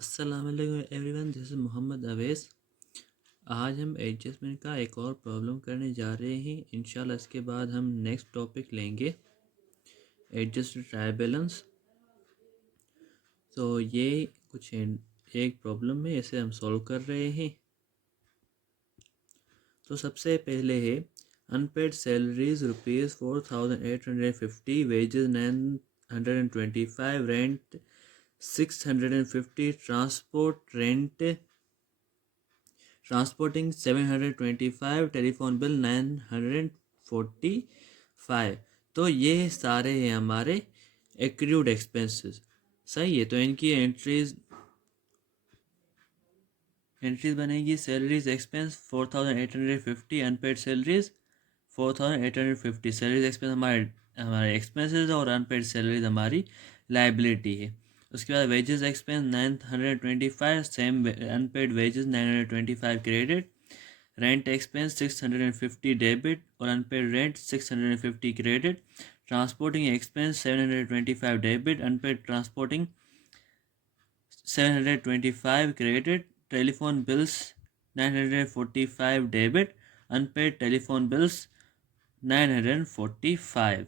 अस्सलाम वालेकुम everyone, this is Mohammad Awais. आज हम एडजस्टमेंट का एक और प्रॉब्लम करने जा रहे हैं। इंशाल्लाह इसके बाद हम नेक्स्ट टॉपिक लेंगे एडजस्ट ट्राई बैलेंस। तो ये कुछ एक प्रॉब्लम है, इसे हम सॉल्व कर रहे हैं। तो सबसे पहले है unpaid salaries ₹4,850, wages 925, rent 650, transporting 725, telephone bill 945। तो ये सारे हैं हमारे एक्रूड एक्सपेंसेस। सही है, तो इनकी एंट्रीज बनेगी। Salaries expense 4,850, unpaid salaries 4,850। Salaries expense हमारे हमारे एक्सपेंसेस और अनपेड सैलरीज हमारी लाइबिलिटी है। उसके बाद wages expense 925, same unpaid wages 925 credit. Rent expense 650 debit और unpaid rent 650 credit. Transporting expense 725 debit, unpaid transporting 725 credit. Telephone bills 945 debit, unpaid telephone bills 945।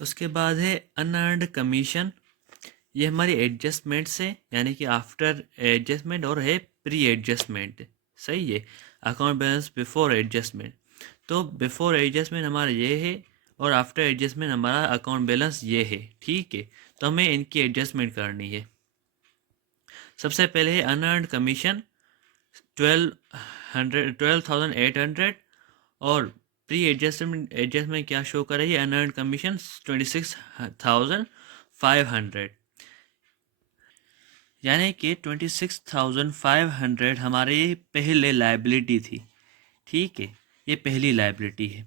उसके बाद है अनअर्नड कमीशन। ये हमारी एडजस्टमेंट से, यानी कि आफ्टर एडजस्टमेंट और है प्री एडजस्टमेंट। सही है, अकाउंट बैलेंस बिफोर एडजस्टमेंट। तो बिफोर एडजस्टमेंट हमारा ये है और आफ्टर एडजस्टमेंट हमारा अकाउंट बैलेंस ये है। ठीक है, तो हमें इनकी एडजस्टमेंट करनी है। सबसे पहले है अनअर्नड कमीशन 12,800 और प्री एडजस्टमेंट क्या शो कर रही है? अनअर्नड कमीशन 26,500, यानी कि 26,500 हमारे पहले लाइबिलिटी थी। ठीक है, ये पहली लाइबिलिटी है।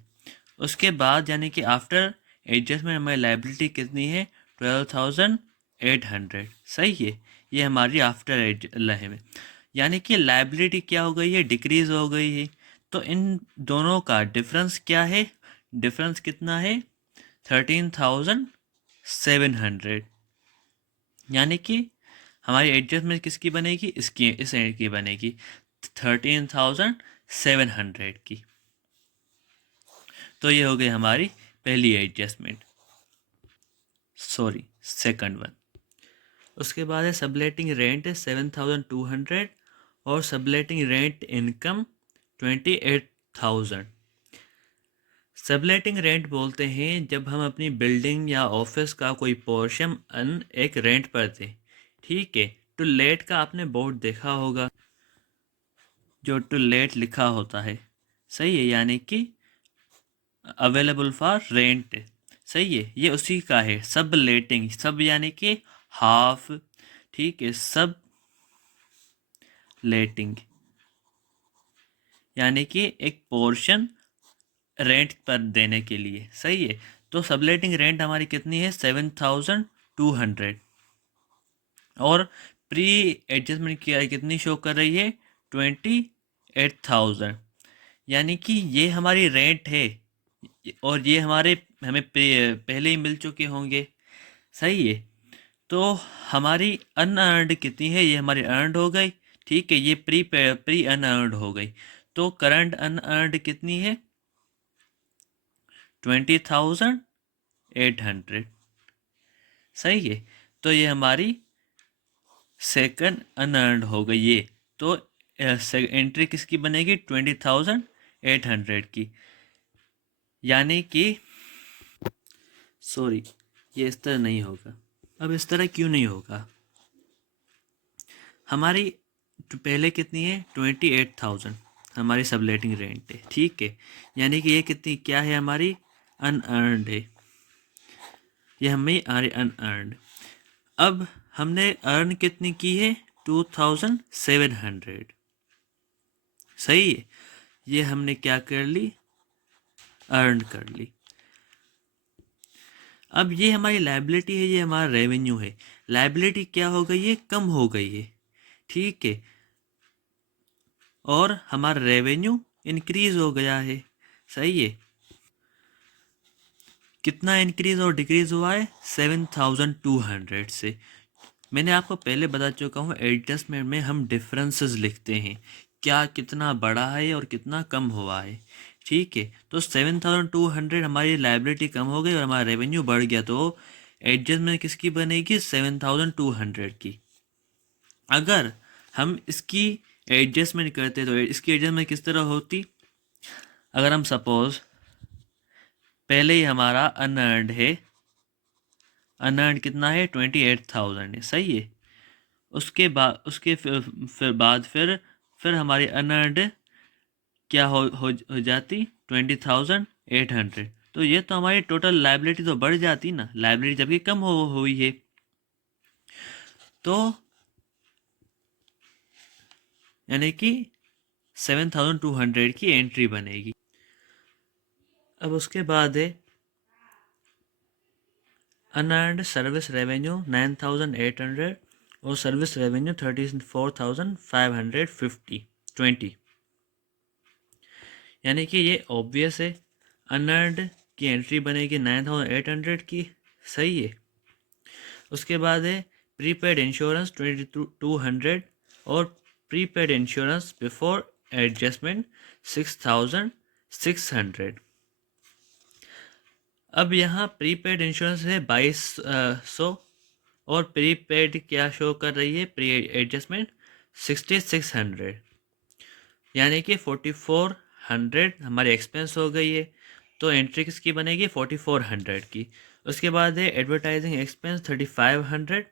उसके बाद यानी कि आफ्टर एडजस्टमेंट हमारी लाइबिलिटी कितनी है? 12,800। सही है, ये हमारी आफ्टर एड में, यानी कि लाइबिलिटी क्या हो गई है? डिक्रीज हो गई है। तो इन दोनों का डिफरेंस क्या है? डिफरेंस कितना है? 13,700। यानी कि हमारी एडजस्टमेंट किसकी बनेगी? इस एंड की बनेगी 13,700 की। तो ये हो गई हमारी पहली एडजस्टमेंट, सॉरी सेकंड वन। उसके बाद है सबलेटिंग रेंट 7,200 और subletting rent income 28,000। Subletting rent बोलते हैं जब हम अपनी बिल्डिंग या ऑफिस का कोई पोर्शन एक रेंट पर दें। ठीक है, टू लेट का आपने बोर्ड देखा होगा, जो टू लेट लिखा होता है। सही है, यानी कि अवेलेबल फॉर रेंट। सही है, ये उसी का है। सब लेटिंग, सब यानी कि हाफ। ठीक है, सब लेटिंग यानी कि एक पोर्शन रेंट पर देने के लिए। सही है, तो सबलेटिंग रेंट हमारी कितनी है? 7,200 और प्री एडजस्टमेंट की कितनी शो कर रही है? 28,000। यानी कि ये हमारी रेंट है और ये हमें पहले ही मिल चुके होंगे। सही है, तो हमारी अनअर्नड कितनी है? ये हमारी अर्नड हो गई। ठीक है, ये प्री अनअर्नड हो गई। तो करंट अनअर्नड कितनी है? 20,800। सही है, तो ये हमारी सेकंड अनअर्नड हो गई ये। तो एंट्री किसकी बनेगी? 20,800 की। यानी कि सॉरी, ये इस तरह नहीं होगा। अब इस तरह क्यों नहीं होगा? हमारी पहले कितनी है? 28,000 हमारी सबलेटिंग रेंट है। ठीक है, यानी कि ये कितनी क्या है? हमारी अनअर्नड है। ये हमें आ रही अनअर्नड। अब हमने अर्न कितनी की है? 2,700। सही है, ये हमने क्या कर ली? अर्न कर ली। अब ये हमारी लाइबिलिटी है, ये हमारा रेवेन्यू है। लाइबिलिटी क्या हो गई है? कम हो गई है। ठीक है, और हमारा रेवेन्यू इंक्रीज हो गया है। सही है, कितना इंक्रीज और डिक्रीज हुआ है? 7,200 से। मैंने आपको पहले बता चुका हूँ, एडजस्टमेंट में हम डिफरेंसेस लिखते हैं, क्या कितना बढ़ा है और कितना कम हुआ है, ठीक है। तो 7,200 हमारी लायबिलिटी कम हो गई और हमारा रेवेन्यू बढ़ गया, तो एडजस्टमेंट किसकी बनेगी? 7,200 की। अगर हम इसकी एडजस्टमेंट करते तो इसकी एडजस्टमेंट किस तरह होती? अगर हम सपोज पहले ही हमारा अनअर्नड है, अनअर्नड कितना है? 28,000 है, सही है। उसके बाद फिर हमारी अनअर्नड क्या हो जाती? 20,800। तो ये तो हमारी टोटल लाइबिलिटी तो बढ़ जाती ना, लाइबिलिटी जबकि कम हुई है। तो यानी कि 7,200 की एंट्री बनेगी। अब उसके बाद है अनअर्नड सर्विस रेवेन्यू 9,800 और सर्विस रेवेन्यू 34,550 यानी कि ये ऑब्वियस है, अनअर्नड की एंट्री बनेगी 9,800 की, सही है। उसके बाद है प्रीपेड इंश्योरेंस 2,200 और प्रीपेड इंश्योरेंस बिफोर एडजस्टमेंट 6,600। अब यहाँ प्रीपेड इंश्योरेंस है 2,200 और प्रीपेड क्या शो कर रही है? प्री एडजस्टमेंट 6,600, यानी कि 4,400 हमारी एक्सपेंस हो गई है। तो एंट्री किसकी बनेगी? 4,400 की। उसके बाद है एडवर्टाइजिंग एक्सपेंस 3,500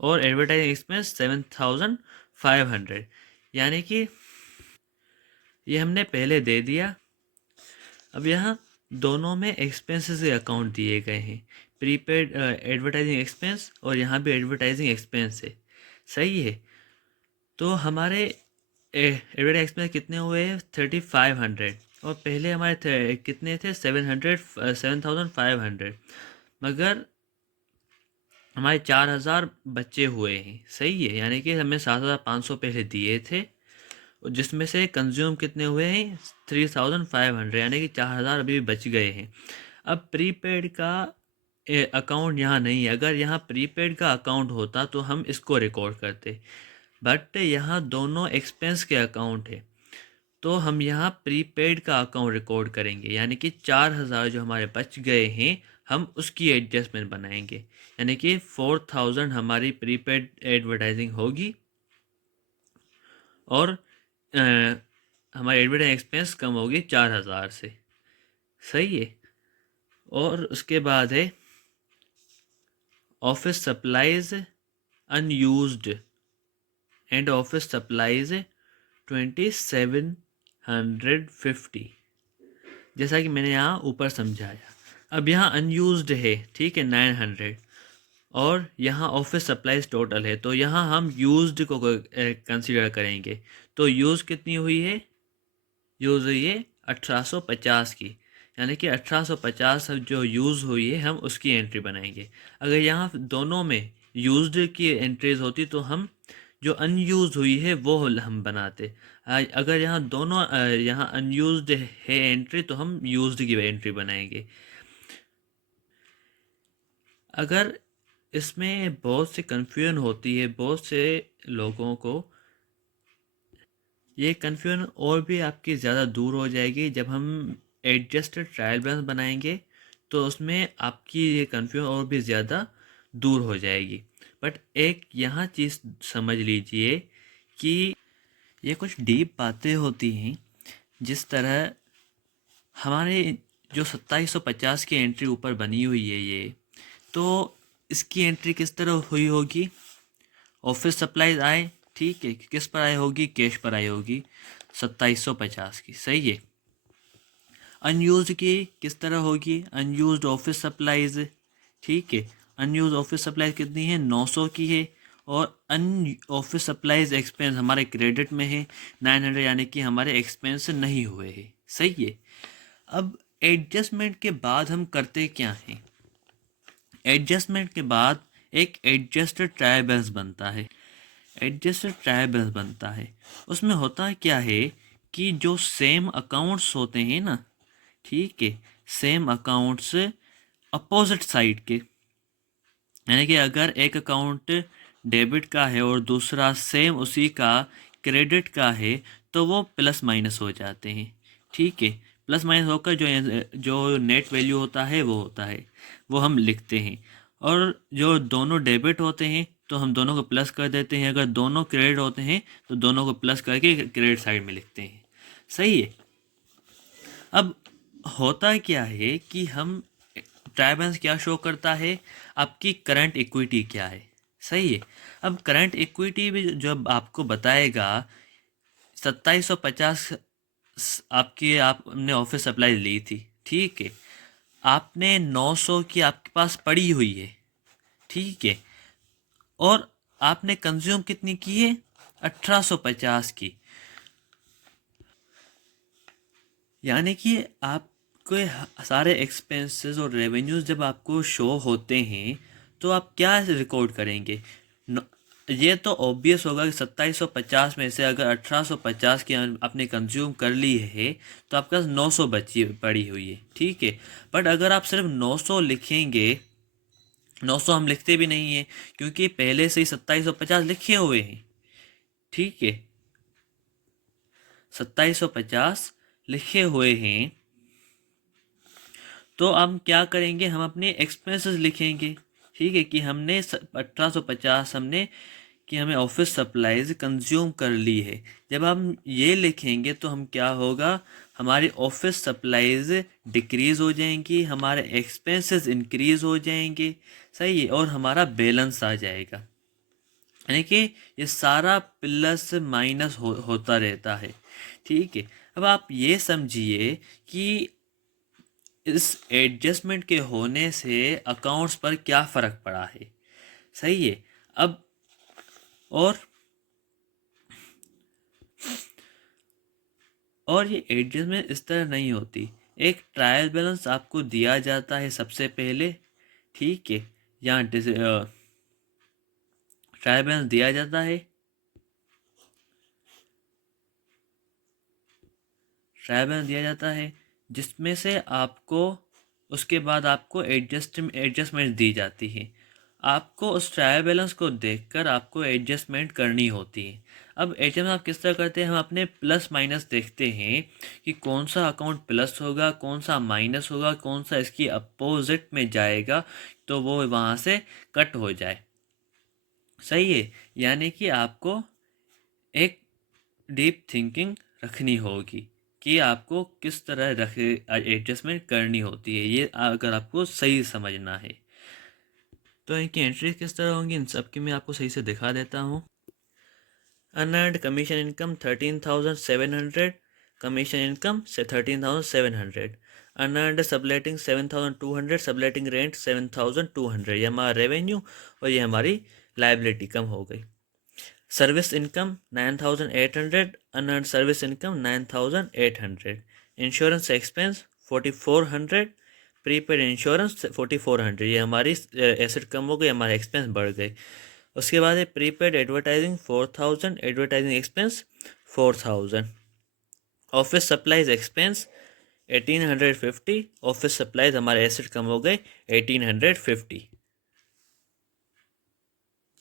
और एडवर्टाइजिंग एक्सपेंस 7,500, यानी कि ये हमने पहले दे दिया। अब यहाँ दोनों में एक्सपेंसेस के अकाउंट दिए गए हैं, प्रीपेड एडवर्टाइजिंग एक्सपेंस और यहाँ भी एडवर्टाइजिंग एक्सपेंस है, सही है। तो हमारे एडवर्टाइजिंग एक्सपेंस कितने हुए? 3,500 और पहले हमारे कितने थे? 7,500, मगर हमारे 4,000 बच्चे हुए हैं, सही है। यानी कि हमें 7,500 पहले दिए थे, जिसमें से कंज्यूम कितने हुए हैं? 3,500, यानी कि 4,000 अभी भी बच गए हैं। अब प्रीपेड का अकाउंट यहाँ नहीं है। अगर यहाँ प्रीपेड का अकाउंट होता तो हम इसको रिकॉर्ड करते, बट यहाँ दोनों एक्सपेंस के अकाउंट है, तो हम यहाँ प्रीपेड का अकाउंट रिकॉर्ड करेंगे। यानी कि 4,000 जो हमारे बच गए हैं, हम उसकी एडजस्टमेंट बनाएंगे। यानी कि 4,000 हमारी प्रीपेड एडवर्टाइजिंग होगी और हमारी एडवर्टाइजिंग एक्सपेंस कम होगी 4,000 से, सही है। और उसके बाद है office supplies unused and office supplies 2,750, जैसा कि मैंने यहाँ ऊपर समझाया। अब यहाँ अनयूज्ड है, ठीक है, 900 और यहाँ ऑफिस सप्लाइज टोटल है, तो यहाँ हम यूज्ड को कंसीडर करेंगे। तो यूज कितनी हुई है? यूज़ हुई है 1,850 की, यानी कि 1,850 जो यूज़ हुई है हम उसकी एंट्री बनाएंगे। अगर यहाँ दोनों में यूज्ड की एंट्रीज होती तो हम जो अनयूज हुई है वो हम बनाते। अगर यहाँ दोनों यहाँ अनयूज्ड है एंट्री, तो हम यूज्ड की एंट्री बनाएंगे। अगर इसमें बहुत से कन्फ्यूजन होती है बहुत से लोगों को, ये कन्फ्यूजन और भी आपकी ज़्यादा दूर हो जाएगी जब हम एडजस्टेड ट्रायल बैलेंस बनाएंगे, तो उसमें आपकी ये कन्फ्यूजन और भी ज़्यादा दूर हो जाएगी। बट एक यहाँ चीज़ समझ लीजिए कि ये कुछ डीप बातें होती हैं। जिस तरह हमारे जो 2,750 की एंट्री ऊपर बनी हुई है ये, तो इसकी एंट्री किस तरह हुई होगी? ऑफिस सप्लाईज आए, ठीक है, किस पर आई होगी? कैश पर आई होगी 2,750 की, सही है। अनयूज्ड की किस तरह होगी? अनयूज्ड ऑफिस सप्लाईज, ठीक है, अनयूज ऑफिस सप्लाईज कितनी है? 900 की है। और अन ऑफिस सप्लाईज एक्सपेंस हमारे क्रेडिट में है 900, यानी कि हमारे एक्सपेंस नहीं हुए हैं, सही है। अब एडजस्टमेंट के बाद हम करते क्या हैं? एडजस्टमेंट के बाद एक एडजस्टेड ट्रायल बैलेंस बनता है। एडजस्टेड ट्रायल बैलेंस बनता है, उसमें होता क्या है कि जो सेम अकाउंट्स होते हैं ना, ठीक है, सेम अकाउंट्स अपोजिट साइड के, यानी कि अगर एक अकाउंट डेबिट का है और दूसरा सेम उसी का क्रेडिट का है तो वो प्लस माइनस हो जाते हैं। ठीक है, प्लस माइनस होकर जो जो नेट वैल्यू होता है वो होता है, वो हम लिखते हैं। और जो दोनों डेबिट होते हैं तो हम दोनों को प्लस कर देते हैं, अगर दोनों क्रेडिट होते हैं तो दोनों को प्लस करके क्रेडिट साइड में लिखते हैं। सही है। अब होता क्या है कि हम ट्रायल बैलेंस क्या शो करता है, आपकी करंट इक्विटी क्या है। सही है। अब करंट इक्विटी भी जब आपको बताएगा 2750 आपकी आपने ऑफिस सप्लाई ली थी, ठीक है, आपने 900 की आपके पास पड़ी हुई है, ठीक है, और आपने कंज्यूम कितनी की है, 1850 की। यानी कि आपके सारे एक्सपेंसेस और रेवेन्यूज जब आपको शो होते हैं तो आप क्या रिकॉर्ड करेंगे। ये तो ऑब्वियस होगा कि 2750 में से अगर 1850 की आपने कंज्यूम कर ली है तो आपके पास 900 बची पड़ी हुई है, ठीक है। बट अगर आप सिर्फ 900 लिखेंगे, 900 हम लिखते भी नहीं है क्योंकि पहले से ही 2750 लिखे हुए हैं, ठीक है, 2750 लिखे हुए हैं। तो हम क्या करेंगे, हम अपने एक्सपेंसेस लिखेंगे, ठीक है, कि हमने 1850 हमने कि हमें ऑफिस सप्लाईज कंज्यूम कर ली है। जब हम ये लिखेंगे तो हम क्या होगा, हमारी ऑफिस सप्लाईज डिक्रीज़ हो जाएंगी, हमारे एक्सपेंसेस इंक्रीज़ हो जाएंगे। सही है, और हमारा बैलेंस आ जाएगा। यानी कि ये सारा प्लस माइनस होता रहता है, ठीक है। अब आप ये समझिए कि इस एडजस्टमेंट के होने से अकाउंट्स पर क्या फ़र्क पड़ा है। सही है। अब और ये एडजस्टमेंट इस तरह नहीं होती। एक ट्रायल बैलेंस आपको दिया जाता है सबसे पहले, ठीक है, यहाँ ट्रायल बैलेंस दिया जाता है, ट्रायल बैलेंस दिया जाता है जिसमें से आपको उसके बाद आपको एडजस्टमेंट दी जाती है। आपको उस ट्रायल बैलेंस को देखकर आपको एडजस्टमेंट करनी होती है। अब एडजस्टमेंट आप किस तरह करते हैं, हम अपने प्लस माइनस देखते हैं कि कौन सा अकाउंट प्लस होगा, कौन सा माइनस होगा, कौन सा इसकी अपोजिट में जाएगा तो वो वहाँ से कट हो जाए। सही है। यानी कि आपको एक डीप थिंकिंग रखनी होगी कि आपको किस तरह रखे एडजस्टमेंट करनी होती है, ये अगर आपको सही समझना है। तो इनकी एंट्री किस तरह होंगी, इन सब की मैं आपको सही से दिखा देता हूँ। Unearned commission income 13,700, commission income से 13,700, अनअर्न्ड सबलेटिंग 7,200, सबलेटिंग रेंट 7,200, ये हमारा रेवेन्यू और ये हमारी लाइबिलिटी कम हो गई। Service income 9,800, unearned service income 9,800, insurance expense 4,400, prepaid insurance 4,400, ये हमारी एसेट कम हो गई, हमारे एक्सपेंस बढ़ गए। उसके बाद है prepaid advertising 4,000, advertising expense 4,000, office supplies expense 1,850, office supplies हमारे एसेट कम हो गए 1,850।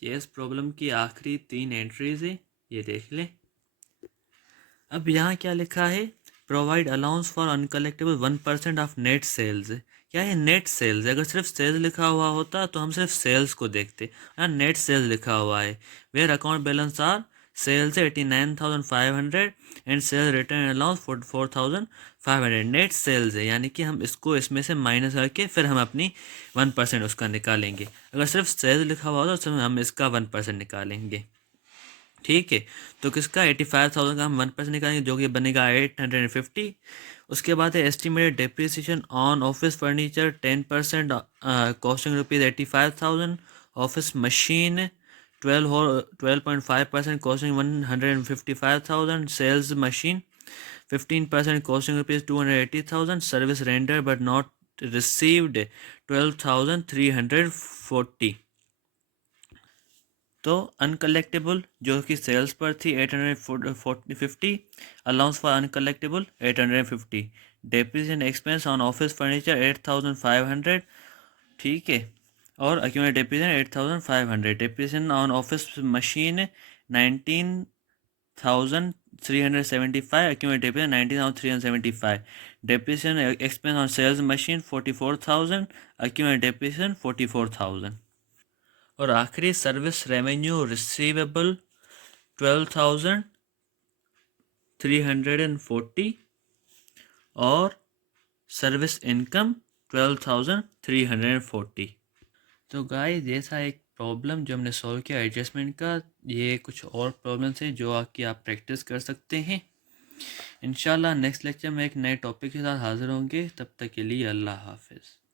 ये इस प्रॉब्लम की आखिरी 3 एंट्रीज है, ये देख लें। अब यहाँ क्या लिखा है, provide allowance for uncollectable 1% of net sales. क्या है नेट सेल्स, अगर सिर्फ सेल्स लिखा हुआ होता तो हम सिर्फ सेल्स को देखते, यहाँ नेट सेल्स लिखा हुआ है। Where account balance are sales 89,500 and sales return allowance 44,500, net sales है, यानी कि हम इसको इसमें से माइनस करके फिर हम अपनी 1% उसका निकालेंगे। अगर सिर्फ सेल्स लिखा हुआ होता तो हम इसका 1% निकालेंगे, ठीक है। तो किसका 85,000 का हम 1% निकालेंगे जो कि बनेगा 850। उसके बाद है estimated depreciation on office furniture 10%, costing rupees 85,000, office machine 12.5% costing 155,000, sales machine 15% costing rupees 280,000, service rendered but not received 12,340। तो अनकलेक्टेबल जो कि सेल्स पर थी 850, allowance for uncollectible 850, depreciation expense on office furniture 8,500, ठीक है। और accumulated depreciation 8,500. Depreciation on office machine 19,375. Accumulated depreciation 19,375. Depreciation expense on sales machine 44,000. Accumulated depreciation 44,000. और आखिरी सर्विस रेवेन्यू रिसीवेबल 12,340 और सर्विस इनकम 12,340. तो गाइस ये था एक प्रॉब्लम जो हमने सॉल्व किया एडजस्टमेंट का. ये कुछ और प्रॉब्लम्स हैं जो आपकी आप प्रैक्टिस कर सकते हैं. इंशाल्लाह नेक्स्ट लेक्चर में एक नए टॉपिक के साथ हाज़िर होंगे. तब तक के लिए अल्लाह हाफ़िज़.